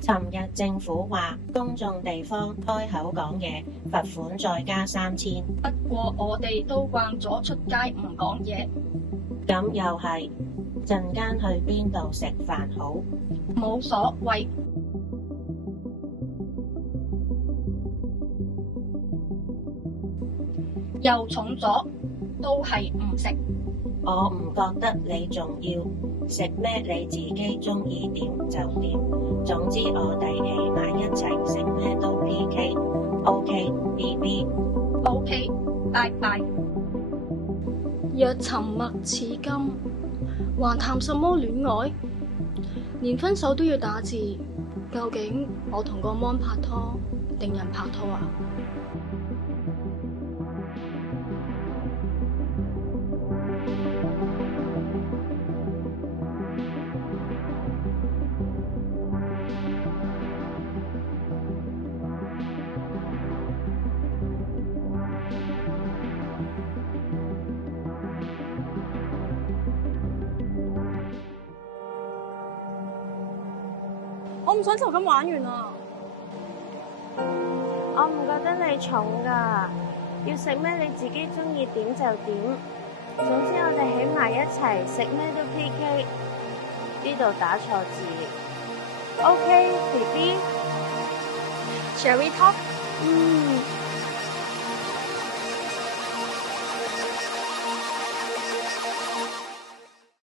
尋日政府話公眾地方開口講嘢，罰款再加3000。不過我哋都慣咗出街唔講嘢。咁又係，陣間去邊度食飯好？冇所謂。又重咗，都係唔食。我唔覺得你重要，食咩你自己鍾意點就點。總之我哋起埋一齊食咩都 PK。OK，BB。OK，拜拜。若沉默似金，還談什麼戀愛？連分手都要打字，究竟我同個 mon 拍拖定人拍拖啊？我唔想就咁玩完啊！我唔覺得你重㗎，要食咩你自己鍾意點就點。總之我哋起埋一齊食咩都 PK。呢度打錯字。OK，BB。Shall we talk？